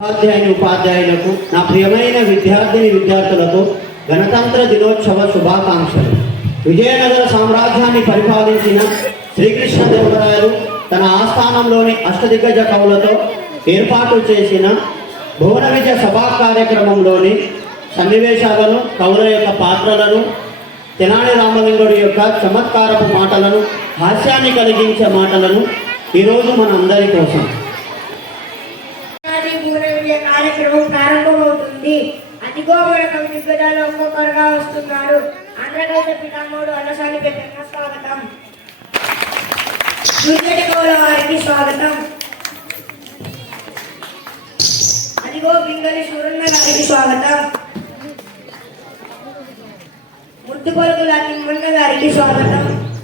ఉపాధ్యాయుని ఉపాధ్యాయులకు నా ప్రియమైన విద్యార్థిని విద్యార్థులకు గణతంత్ర దినోత్సవ శుభాకాంక్షలు. విజయనగర సామ్రాజ్యాన్ని పరిపాలించిన శ్రీకృష్ణదేవరాయలు తన ఆస్థానంలోని అష్టదిగ్గజ కవులతో ఏర్పాటు చేసిన భువన విజయ సభా కార్యక్రమంలోని సన్నివేశాలను కవుల యొక్క పాత్రలను తెనాలి రామలింగుడి యొక్క చమత్కారపు మాటలను హాస్యాన్ని కలిగించే మాటలను ఈరోజు మనందరి కోసం మన ఒక్కొక్కరుగా వస్తున్నారు. ఆంధ్రప్రదేశ్ పితామూడు అన్నసాని పెద్దన్న స్వాగతం. విజయ కవుల వారికి స్వాగతం. అదిగో పింగళి సూరన్న గారికి స్వాగతం. ముద్దు పలుకుల తిమ్మన్న గారికి స్వాగతం.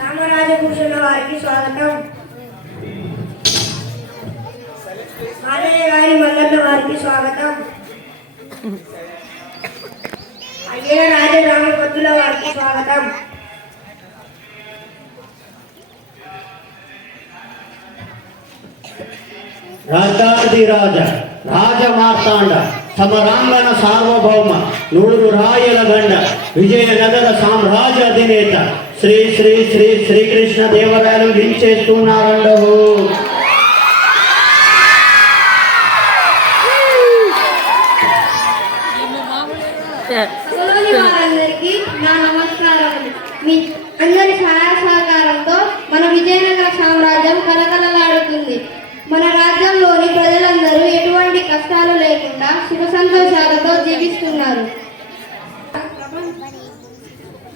రామరాజభూషణ వారికి స్వాగతం. మల్లన్న స్వాగతం. అయ్యే రాజరామపద్దుల వారికి స్వాగతం. రాజాదిరాజ రాజమార్తాండ సమరాంగణ సార్వభౌమ నూరు రాయల గండ విజయనగర సామ్రాజ్య అధినేత. శ్రీ శ్రీ శ్రీ శ్రీకృష్ణ దేవరాయలు వించేస్తున్నారండవు వారందరికీ నా మీ అందరి సహాయ సహకారంతో మన విజయనగర సామ్రాజ్యం కలకలలాడుతుంది. మన రాజ్యంలోని ప్రజలందరూ ఎటువంటి కష్టాలు లేకుండా శుభ సంతోషాలతో జీవిస్తున్నారు.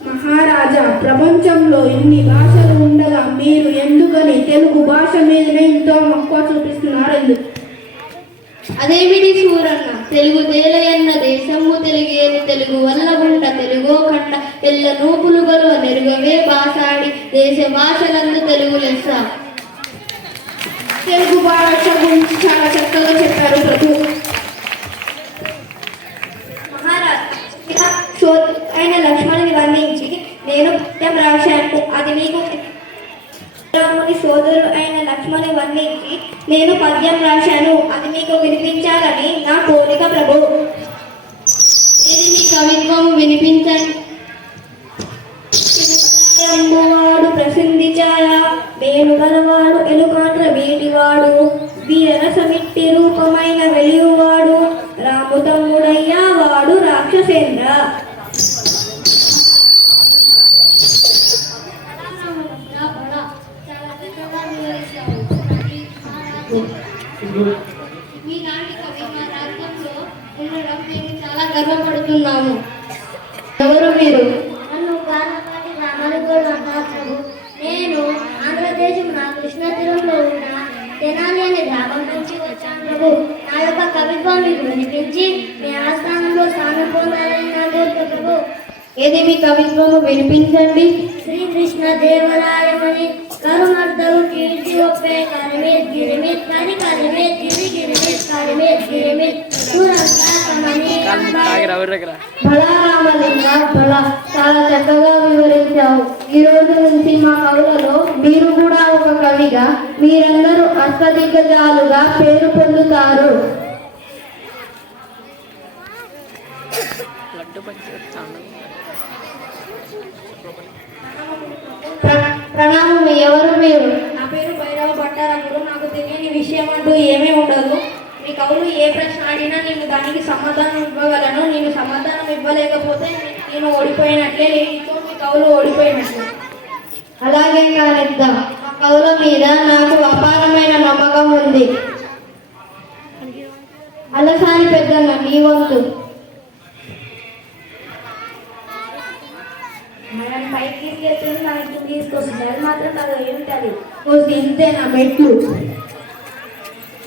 మహారాజా ప్రపంచంలో ఇన్ని భాషలు ఉండగా మీరు ఎందుకని తెలుగు భాష మీదనే ఎంతో మక్కువ చూపిస్తున్నారు ఎందుకు అదేమిటి సూరన్న? తెలుగు తేలయన్న దేశము తెలుగేది తెలుగు వల్ల ఉండ తెలుగో కండ ఎల్ల నూపులు గలు మెరుగవే బాసాడి దేశ భాషలందు తెలుగు లెస్స. తెలుగు భాష గురించి చాలా చక్కగా చెప్పారు ప్రభు. మహారాజా అయిన లక్ష్మణుని వర్ణించి నేను పద్యం రాశాను అది మీకు రాముని సోదరు అయిన లక్ష్మణుని వర్ణించి నేను పద్యం రాశాను అది మీకు వినిపించాలని నా కోరిక ప్రభు. ఇది మీ కవిత్వము వినిపించండి వాడు ప్రసిద్ధి ఛాయ వేణు గలవాడు ఎలుకాండ్ర వీటివాడు? వీరరసమిట్టి రూపమైన వెలియువాడు? రాముతమ్ముడయ్యా వాడు రాక్షసేంద్ర. Thank you. ఉండడం మేము చాలా గర్వపడుతున్నాము. ఎవరు మీరు? నన్ను గానపాటి రామలింగోడు అంటారు ప్రభు నేను ఆంధ్రదేశం నా కృష్ణ తీరంలో ఉన్న తెనాలి అనే గ్రామం నుంచి వచ్చాను. ప్రభు నా యొక్క కవిత్వం మీకు వినిపించి మీ ఆస్థానంలో స్థానం పొందాలని నా కోరిక ప్రభు. ఏది మీ కవిత్వము? వినిపించండి. శ్రీకృష్ణ దేవరాయమని కరుమర్దలు కీర్తి ఒప్పే కరిమేత్ గిరిమిత్ కరి కరిమేత్ గిరి గిరిమిత్ కరిమేత్ గిరిమిత్ బలా. చాలా చక్కగా వివరించావు. ఈ రోజు నుంచి మా కవులలో మీరు కూడా ఒక కవిగా మీరందరూ అష్టదిగ్గజాలుగా పేరు పొందుతారు. ప్ర- ప్రణామం ఎవరు మీరు? నా పేరు భైరవ భట్టారములు నాకు తెలియని విషయం అంటూ ఏమీ ఉండదు. కవులు ఏ ప్రశ్న అడిగినా నేను దానికి సమాధానం ఇవ్వగలను. నేను సమాధానం ఇవ్వలేకపోతే నేను ఓడిపోయినట్లే. మీ కవులు ఓడిపోయినట్లే. అలాగే కానిద్దాం? మా కవుల మీద నాకు అపారమైన నమ్మకం ఉంది. అలసాని పెద్దన్న నీ వంతు. మనం పైకి తీసుకెళ్తుంది మనకి కింద తీసుకొస్తుంది? అది మాత్రం కాదు ఏమిటది ఇంతేనా? మెట్లు.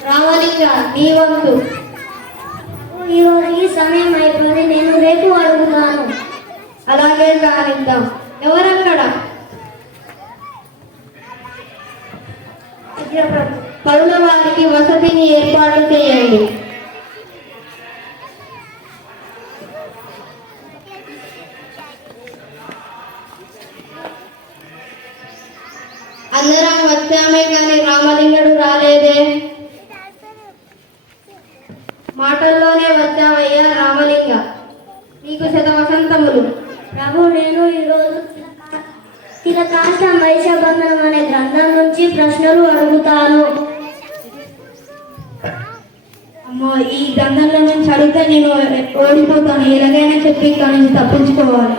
రామలింగ మీ వంతు. ఈరోజు ఈ సమయం అయిపోయింది నేను రేపు అడుగుతాను. అలాగే కానిద్దాం ఎవరక్కడ? పరుల వారికి వసతిని ఏర్పాటు చేయండి. అందరం వచ్చామే కానీ రామలింగడు రాలేదే? మాటల్లోనే వచ్చావయ్యా రామలింగ. నీకు శత వసంతములు ప్రభు నేను ఈరోజు తిలకాష్ట మహిషబంధనం అనే గ్రంథం నుంచి ప్రశ్నలు అడుగుతాను. అమ్మో ఈ గ్రంథంలో నుంచి అడిగితే నేను ఓడిపోతాను. ఎలాగైనా చెప్పి ఇక్కడ నుంచి తప్పించుకోవాలి.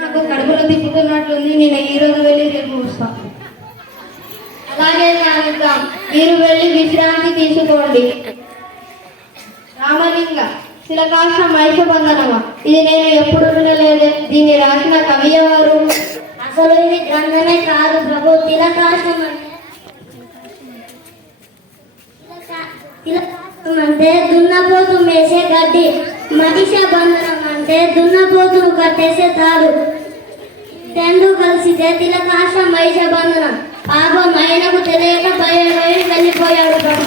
నాకు కడుపులో తిప్పుతున్నట్లుంది. నేను ఈ రోజు వెళ్ళి రేపు వస్తాను అలాగే మీరు వెళ్ళి విశ్రాంతి తీసుకోండి. రామలింగ శిలకాశ మైషబంధనమా ఇది నేను ఎప్పుడు వినలేదు. దీన్ని రాసిన కవి ఎవరు? అసలు ఇది గ్రంథమే కాదు ప్రభు. తిలకాష్టం అంటే అంటే దున్నపోతు మేసే గడ్డి. మహిష బంధనం అంటే దున్నపోతు కట్టేసే తాడు. రెండు కలిసితే తిలకాష్ట మహిష బంధనం పాపం ఆయనకు తెలియక భయం వెళ్ళిపోయాడు ప్రభు.